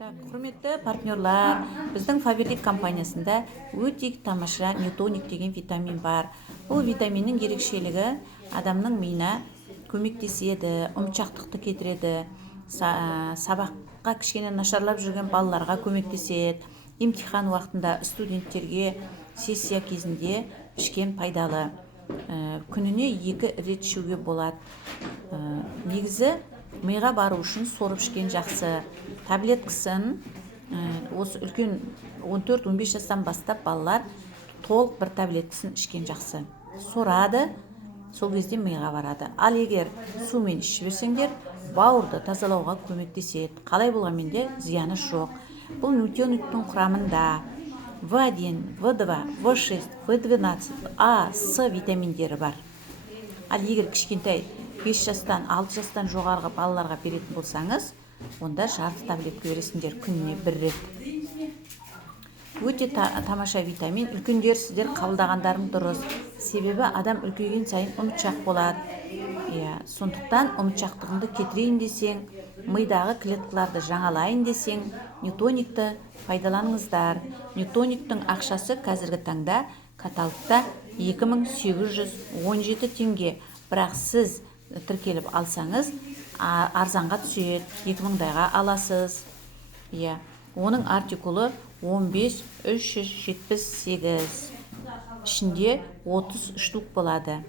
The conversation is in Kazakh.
Так, құрметті партнерлар, біздің Фаберлик компаниясында өте тамаша ньютоник деген витамин бар. Бұл витаминнің ерекшелігі адамның миына көмектеседі, ұмытшақтықты кетіреді, сабаққа кішкене нашарлап жүрген балаларға көмектеседі, емтихан уақытында студенттерге сессия кезінде ішкен пайдалы. Күніне 2 рет ішуге болады. Негізі миға бару үшін сорып ішкен жақсы. Таблеткасын осы үлкен 14-15 жастан бастап балалар толық бір таблеткасын ішкен жақсы. Сорады, сол кезде миға барады. Ал егер сумен ішіп берсеңдер, бауырды тазалауға көмектеседі. Қалай болғанмен де зияны жоқ. Бұл ньютониктің құрамында В1, В2, В6, В12, А, С витаминдері бар. Ал егер кішкентай 5 жастан 6 жастан жоғарғы балаларға беретін болсаңыз, онда жарты таблетка бересіңдер күніне 1 рет. Өте тамаша витамин. Үлкендер сіздер қабылдағандарың дұрыс. Себебі адам үлкейген сайын ұмытшақ болады. Сондықтан ұмытшақтығыңды кетірейін десең, мидағы клеткаларды жаңалайын десең, ньютоникті пайдаланыңыздар. Ньютониктің ақшасы қазіргі таңда каталогта 2817 теңге. Бірақ сіз тіркеліп алсаңыз, арзанға түседі, 2000-дайға аласыз. Оның артикулы 15378. Ішінде 30 штук болады.